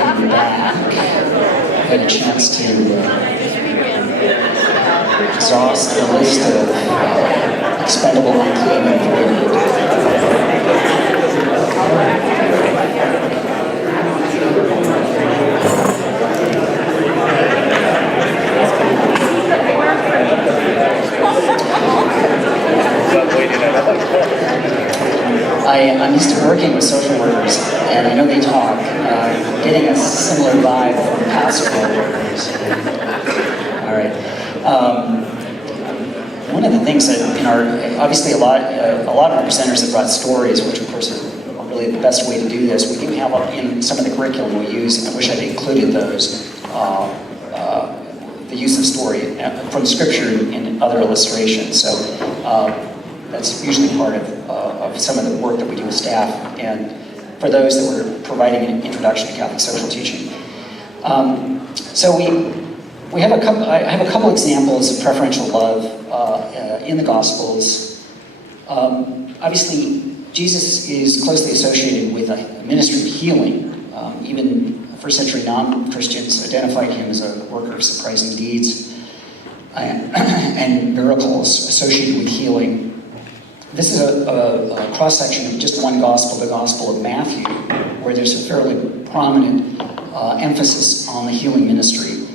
coming back, had a chance to exhaust the list of expendable, unclean, and voided. I'm used to working with social workers, and I know they talk, getting a similar vibe from pastoral workers. All right. One of the things that obviously a lot of our presenters have brought stories, which of course are really the best way to do this. We do have in some of the curriculum we use, and I wish I'd included those, the use of story from Scripture and other illustrations. So that's usually part of some of the work that we do with staff, and for those that we're providing an introduction to Catholic social teaching. So we have I have a couple examples of preferential love in the Gospels. Obviously, Jesus is closely associated with a ministry of healing. Even first century non-Christians identified him as a worker of surprising deeds and miracles associated with healing. This is a cross-section of just one gospel, the Gospel of Matthew, where there's a fairly prominent emphasis on the healing ministry.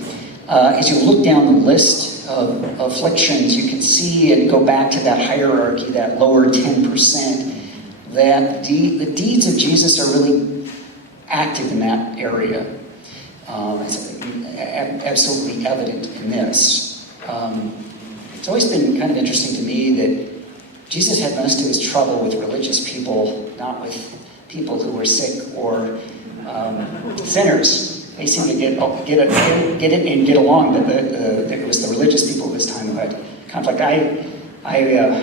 As you look down the list of afflictions, you can see and go back to that hierarchy, that lower 10%, that the deeds of Jesus are really active in that area. It's absolutely evident in this. It's always been kind of interesting to me that Jesus had most of his trouble with religious people, not with people who were sick or sinners. They seemed to get it and get along. But it was the religious people of his time who had conflict. I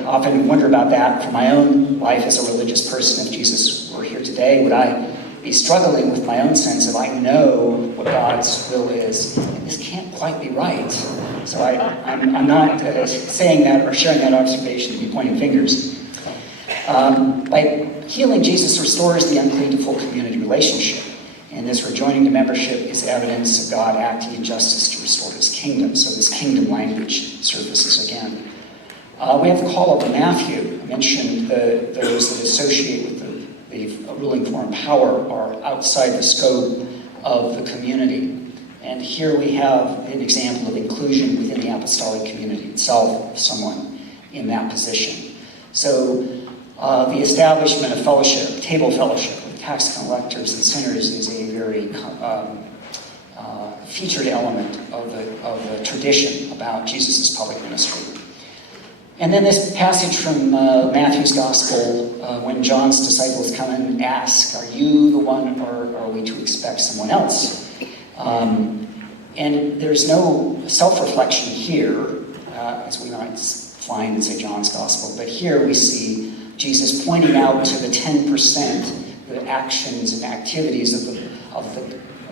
often wonder about that for my own life as a religious person. If Jesus were here today, would I be struggling with my own sense of I know what God's will is, and this can't quite be right. So I'm not saying that or sharing that observation to be pointing fingers. By healing, Jesus restores the unclean to full community relationship. And this rejoining to membership is evidence of God acting in justice to restore his kingdom. So this kingdom language surfaces again. We have the call of Matthew. I mentioned those that associate with the ruling foreign power are outside the scope of the community. And here we have an example of inclusion within the apostolic community itself, someone in that position. So the establishment of fellowship, table fellowship with tax collectors and sinners is a very featured element of the tradition about Jesus' public ministry. And then this passage from Matthew's Gospel, when John's disciples come and ask, are you the one, or are we to expect someone else? And there's no self-reflection here, as we might find in, say, John's Gospel. But here we see Jesus pointing out to the 10%, the actions and activities of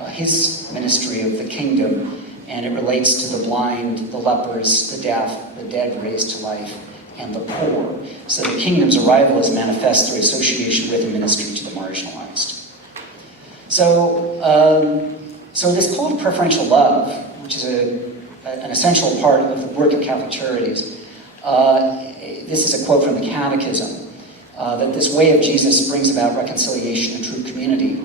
his ministry of the kingdom. And it relates to the blind, the lepers, the deaf, the dead raised to life, and the poor. So the kingdom's arrival is manifest through association with and ministry to the marginalized. So this call to preferential love, which is an essential part of the work of Catholic Charities, this is a quote from the Catechism, that this way of Jesus brings about reconciliation and true community.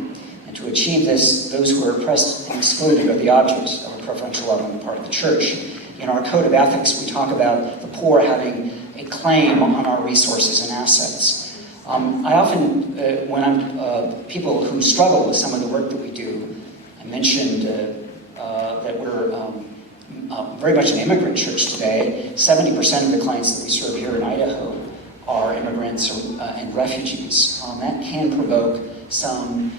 And to achieve this, those who are oppressed and excluded are the objects of a preferential love on the part of the Church. In our Code of Ethics, we talk about the poor having a claim on our resources and assets. I often, when people who struggle with some of the work that we do, I mentioned that we're very much an immigrant church today. 70% of the clients that we serve here in Idaho are immigrants and refugees. That can provoke some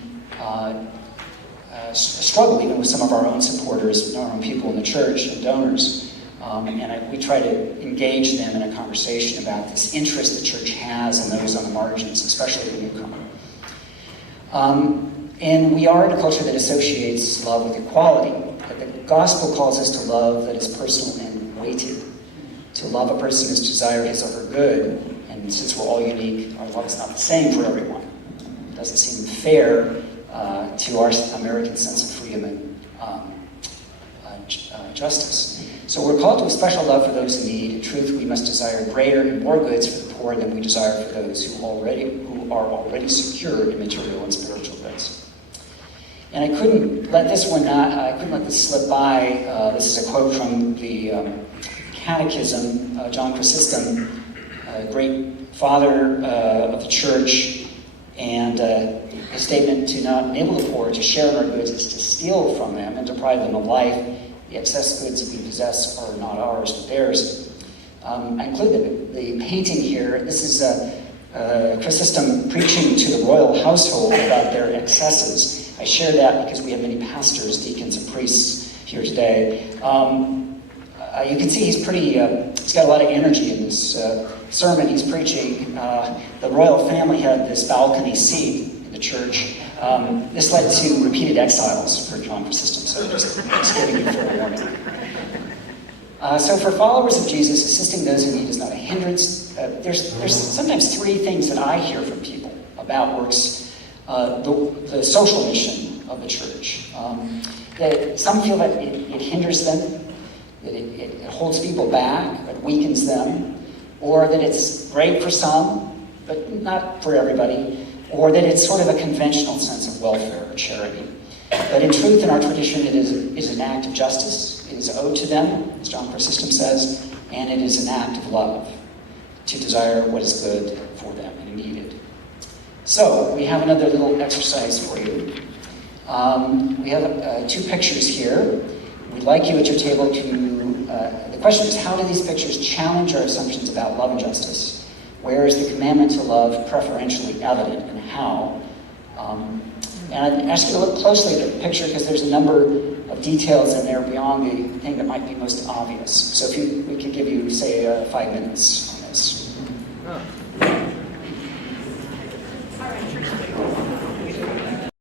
struggle even with some of our own supporters, our own people in the church and donors. We try to engage them in a conversation about this interest the church has in those on the margins, especially the newcomer. And we are in a culture that associates love with equality. But the gospel calls us to love that is personal and weighted. To love a person is to desire his or her good. And since we're all unique, our love is not the same for everyone. It doesn't seem fair to our American sense of freedom and justice. So we're called to a special love for those in need. In truth, we must desire greater and more goods for the poor than we desire for those who are already secured in material and spiritual goods. And I couldn't let this slip by. This is a quote from the Catechism, John Chrysostom, a great father of the church, and a statement: to not enable the poor to share in our goods is to steal from them and deprive them of life. The excess goods we possess are not ours, but theirs. I include the painting here. This is Chrysostom preaching to the royal household about their excesses. I share that because we have many pastors, deacons, and priests here today. You can see he's got a lot of energy in this sermon he's preaching. The royal family had this balcony seat in the church. This led to repeated exiles for John Chrysostom, so just giving you a fair warning. So for followers of Jesus, assisting those in need is not a hindrance. There's sometimes three things that I hear from people about works, the social mission of the church. That some feel that it hinders them, that it holds people back, it weakens them, or that it's great for some, but not for everybody, or that it's sort of a conventional sense of welfare or charity. But in truth, in our tradition, it is an act of justice. It is owed to them, as John Chrysostom says, and it is an act of love to desire what is good for them and needed. So, we have another little exercise for you. We have two pictures here. We'd like you at your table to, the question is, how do these pictures challenge our assumptions about love and justice? Where is the commandment to love preferentially evident, and how? And I'd ask you to look closely at the picture because there's a number of details in there beyond the thing that might be most obvious. So if we could give you, say, 5 minutes on this.